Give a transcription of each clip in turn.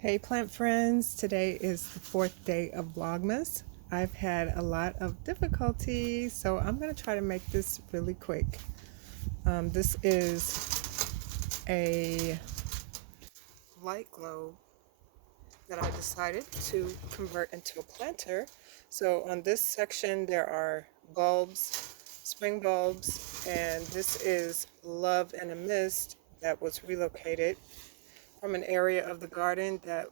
Hey plant friends, today is the fourth day of Vlogmas. I've had a lot of difficulty, so I'm going to try to make this really quick. This is a light globe that I decided to convert into a planter. So on this section there are bulbs, spring bulbs, and this is Love and a Mist that was relocated from an area of the garden that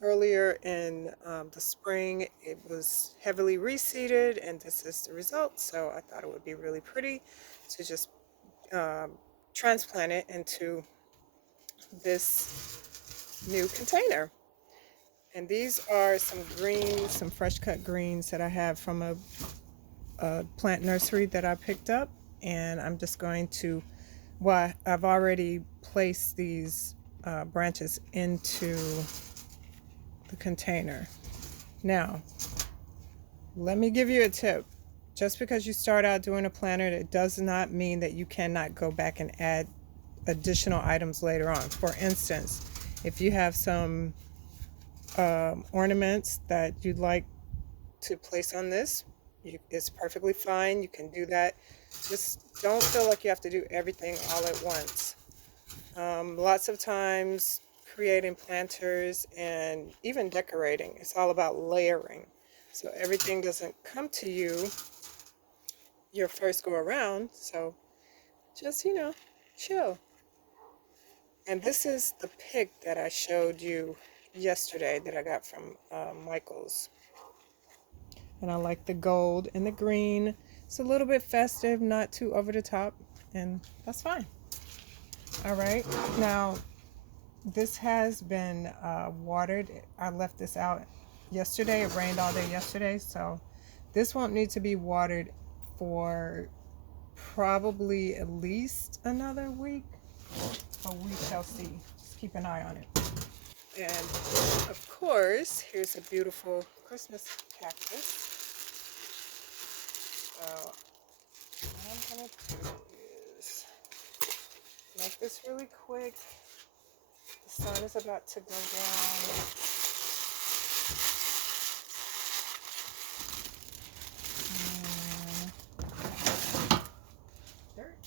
earlier in the spring it was heavily reseeded, and this is the result. So I thought it would be really pretty to just transplant it into this new container. And these are some greens, some fresh cut greens that I have from a plant nursery that I picked up. And I'm just going to, well, I've already placed these branches into the container. Now, let me give you a tip. Just because you start out doing a planter, it does not mean that you cannot go back and add additional items later on. For instance, if you have some ornaments that you'd like to place on this, it's perfectly fine. You can do that. Just don't feel like you have to do everything all at once. Lots of times creating planters and even decorating, it's all about layering. So everything doesn't come to you your first go around. So just, chill. And this is the pick that I showed you yesterday that I got from Michael's. And I like the gold and the green. It's a little bit festive, not too over the top, and that's fine. All right, now this has been watered. I left this out yesterday. It rained all day yesterday, so this won't need to be watered for probably at least another week, but we shall see. Just keep an eye on it. And of course, here's a beautiful Christmas cactus. So what I'm gonna do is make this really quick. The sun is about to go down. Dirt.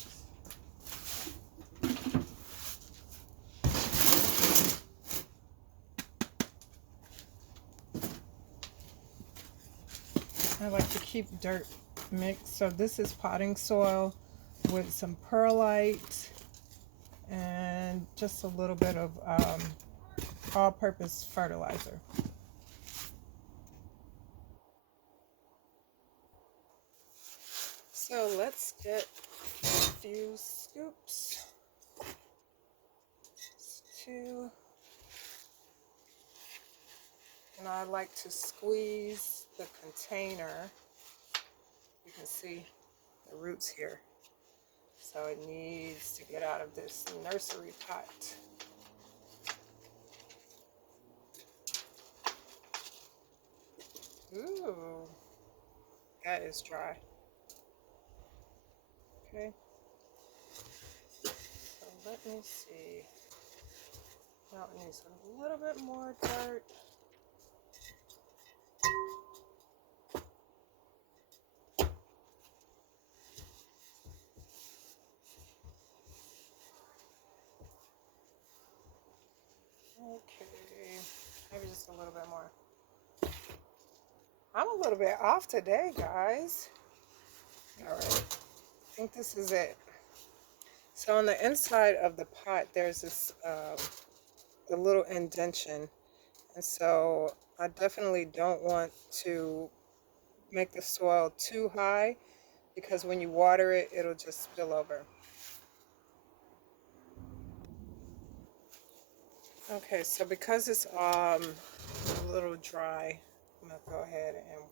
I like to keep dirt mixed. So this is potting soil with some perlite and just a little bit of all-purpose fertilizer. So let's get a few scoops. Two. And I like to squeeze the container. You can see the roots here. So it needs to get out of this nursery pot. Ooh, that is dry. Okay. So let me see. Now it needs a little bit more dirt. Okay, maybe just a little bit more. I'm a little bit off today, guys. All right, I think this is it. So on the inside of the pot, there's this a little indentation, and so I definitely don't want to make the soil too high, because when you water it, it'll just spill over. Okay, so because it's a little dry, I'm gonna go ahead and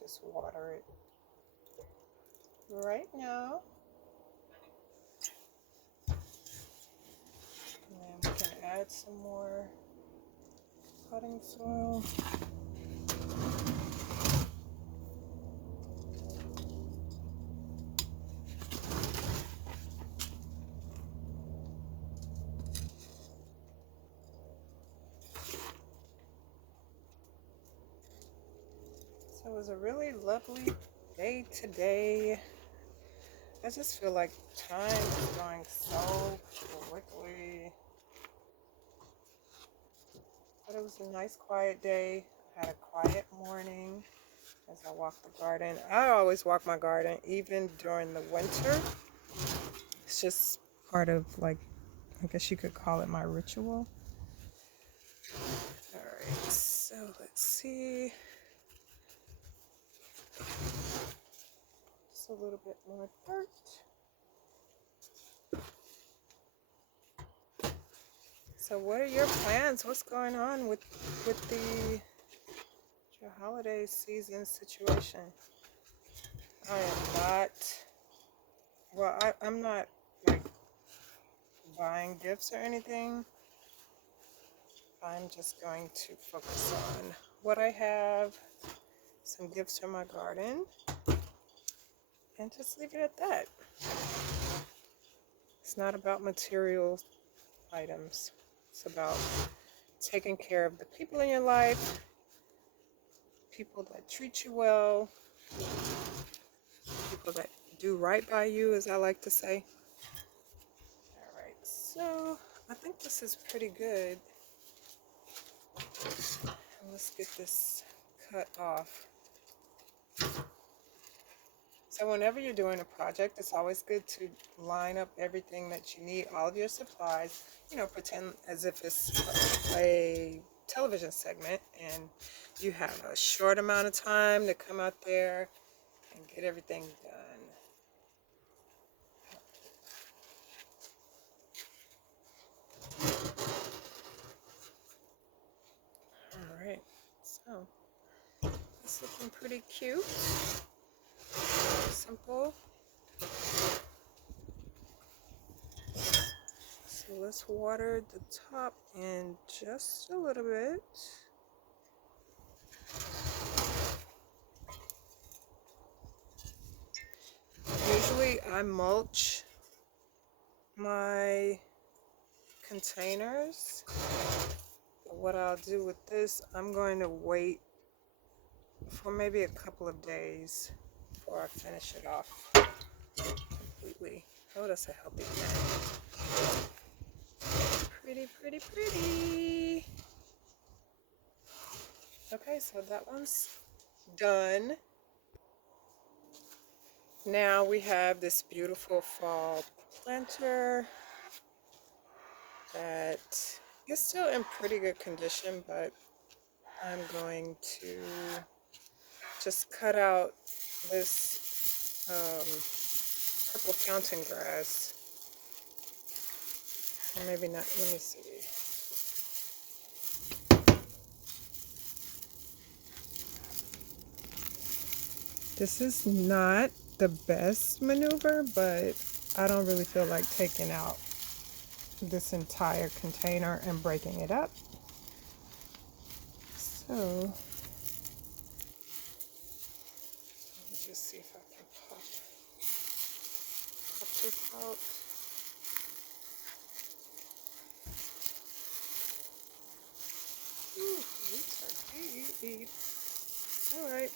just water it right now. And then we can add some more potting soil. So it was a really lovely day today. I just feel like time is going so quickly. But it was a nice quiet day. I had a quiet morning as I walked the garden. I always walk my garden, even during the winter. It's just part of, like, I guess you could call it my ritual. All right, so let's see. Just a little bit more dirt. So what are your plans? What's going on with your holiday season situation? I am not, well, I'm not like buying gifts or anything. I'm just going to focus on what I have, some gifts from my garden, and just leave it at that. It's not about material items. It's about taking care of the people in your life, people that treat you well, people that do right by you, as I like to say. All right, so I think this is pretty good. Let's get this cut off. So whenever you're doing a project, it's always good to line up everything that you need, all of your supplies, pretend as if it's a television segment and you have a short amount of time to come out there and get everything done. All right, so it's looking pretty cute, simple. So let's water the top in just a little bit. Usually I mulch my containers. But what I'll do with this, I'm going to wait for maybe a couple of days before I finish it off completely. Oh, that's a healthy plant. Pretty, pretty, pretty. Okay, so that one's done. Now we have this beautiful fall planter that is still in pretty good condition, but I'm going to just cut out this purple fountain grass. Or maybe not, let me see. This is not the best maneuver, but I don't really feel like taking out this entire container and breaking it up. So, let me just see if I can pop this out. Ooh, roots are deep. All right,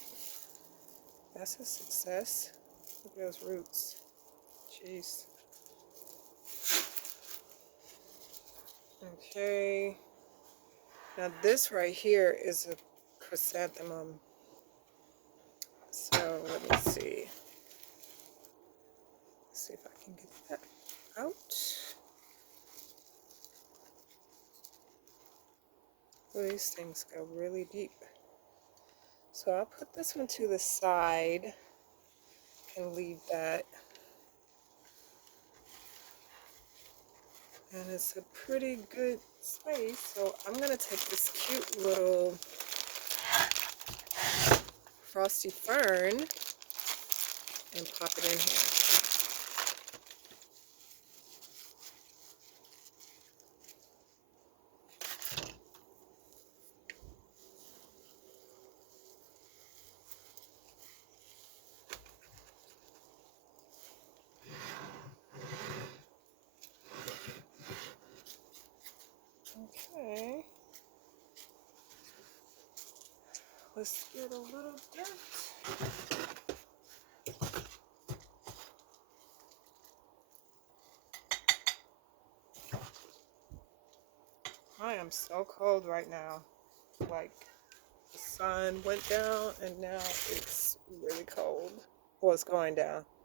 that's a success. Look at those roots. Jeez. Okay. Now this right here is a chrysanthemum. So let me see. Let's see if I can get that out. Well, these things go really deep. So I'll put this one to the side and leave that. And it's a pretty good space. So I'm going to take this cute little frosty fern and pop it in here. Okay. Let's get a little dirt. I am so cold right now. Like, the sun went down and now it's really cold. Well, it's going down.